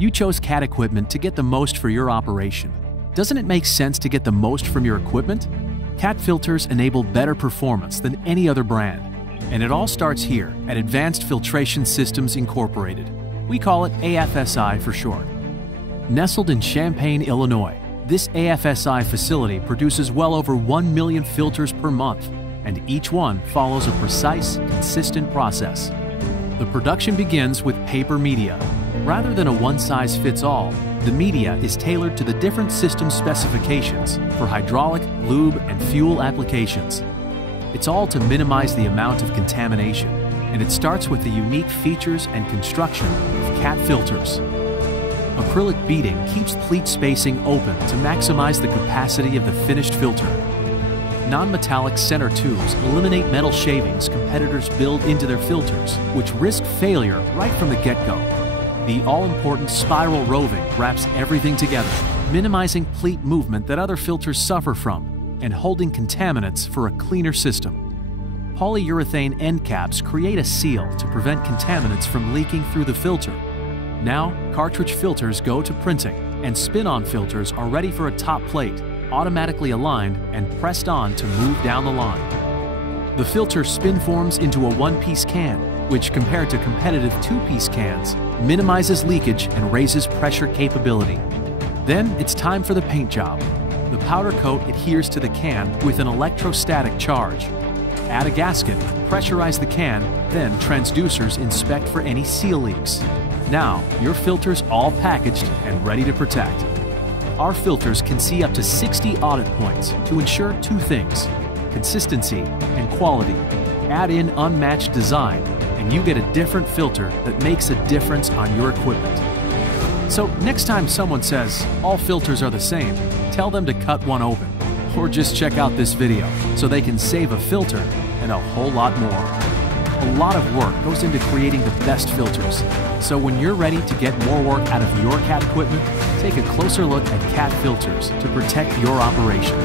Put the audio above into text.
You chose CAT equipment to get the most for your operation. Doesn't it make sense to get the most from your equipment? CAT filters enable better performance than any other brand. And it all starts here at Advanced Filtration Systems Incorporated. We call it AFSI for short. Nestled in Champaign, Illinois, this AFSI facility produces well over 1 million filters per month, and each one follows a precise, consistent process. The production begins with paper media. Rather than a one-size-fits-all, the media is tailored to the different system specifications for hydraulic, lube, and fuel applications. It's all to minimize the amount of contamination, and it starts with the unique features and construction of CAT filters. Acrylic beading keeps pleat spacing open to maximize the capacity of the finished filter. Non-metallic center tubes eliminate metal shavings competitors build into their filters, which risk failure right from the get-go. The all-important spiral roving wraps everything together, minimizing pleat movement that other filters suffer from, and holding contaminants for a cleaner system. Polyurethane end caps create a seal to prevent contaminants from leaking through the filter. Now, cartridge filters go to printing, and spin-on filters are ready for a top plate, automatically aligned and pressed on to move down the line. The filter spin forms into a one-piece can, which compared to competitive two-piece cans, minimizes leakage and raises pressure capability. Then it's time for the paint job. The powder coat adheres to the can with an electrostatic charge. Add a gasket, pressurize the can, then transducers inspect for any seal leaks. Now, your filter's all packaged and ready to protect. Our filters can see up to 60 audit points to ensure two things: consistency and quality. Add in unmatched design, and you get a different filter that makes a difference on your equipment. So next time someone says all filters are the same, tell them to cut one open, or just check out this video so they can save a filter and a whole lot more. A lot of work goes into creating the best filters, so when you're ready to get more work out of your CAT equipment, take a closer look at CAT filters to protect your operation.